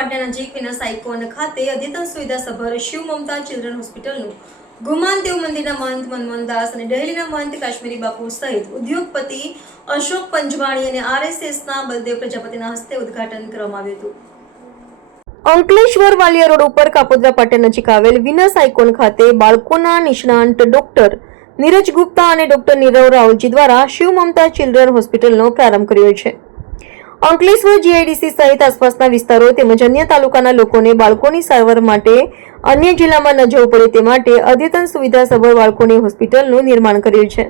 Icon ખાતે અદ્યતન સુવિધા સભર શિવ મમતા ચિલ્ડ્રન હોસ્પિટલનું ગુમાનદેવ મંદિરના મહંત મનમોહનદાસ અને ડહેલીના મહંત કાશ્મીરી બાપુ સહિત ઉદ્યોગપતિ અશોક પંજવાણી અને આરએસએસના બલદેવ પ્રજાપતિના હસ્તે ઉદ્ઘાટન કરવામાં આવ્યું હતું. અંકલેશ્વર વાલિયા રોડ ઉપર કાપોદ્રા પાટણ નજીક આવેલ વિનસ આઇકોન ખાતે બાળકોના નિષ્ણાંત ડોક્ટર નીરજ ગુપ્તા અને ડોક્ટર નીરવ રાવલજી દ્વારા શિવ મમતા ચિલ્ડ્રન હોસ્પિટલનો પ્રારંભ કર્યો છે. અંકલેશ્વર જીઆઈડીસી સહિત આસપાસના વિસ્તારો તેમજ અન્ય તાલુકાના લોકોને બાળકોની સારવાર માટે અન્ય જિલ્લામાં ન જવું પડે તે માટે અદ્યતન સુવિધા સભર બાળકોની હોસ્પિટલનું નિર્માણ કર્યું છે.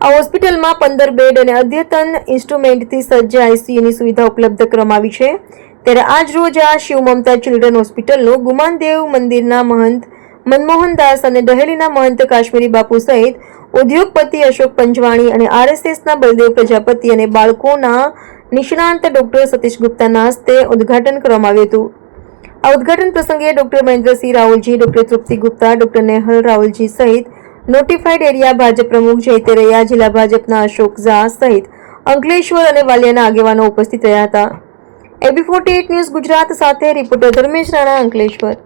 આ હોસ્પિટલમાં પંદર બેડ અને અદ્યતન ઇન્સ્ટ્રુમેન્ટથી સજ્જ આઈસીયુની સુવિધા ઉપલબ્ધ કરવામાં આવી છે. ત્યારે આજ રોજ આ શિવ મમતા ચિલ્ડ્રન હોસ્પિટલનું ગુમાનદેવ મંદિરના મહંત મનમોહન દાસ અને દહેલીના મહંત કાશ્મીરી બાપુ સહિત ઉદ્યોગપતિ અશોક પંજવાણી અને આરએસએસના બલદેવ પ્રજાપતિ અને બાળકોના નિષ્ણાંત ડોક્ટર સતીશ ગુપ્તાના હસ્તે ઉદ્ઘાટન કરવામાં આવ્યું હતું. આ ઉદ્ઘાટન પ્રસંગે doctor Mahendrasinh Rahulji doctor Trupti Gupta, doctor Nehal Rahulji સહિત નોટિફાઈડ એરિયા ભાજપ પ્રમુખ જયતે તેરૈયા જિલ્લા ભાજપના અશોક ઝા સહિત અંકલેશ્વર અને વાલિયાના આગેવાનો ઉપસ્થિત રહ્યા હતા. એબી ફોર્ટી ન્યૂઝ ગુજરાત સાથે રિપોર્ટર ધર્મેશ રાણા અંકલેશ્વર.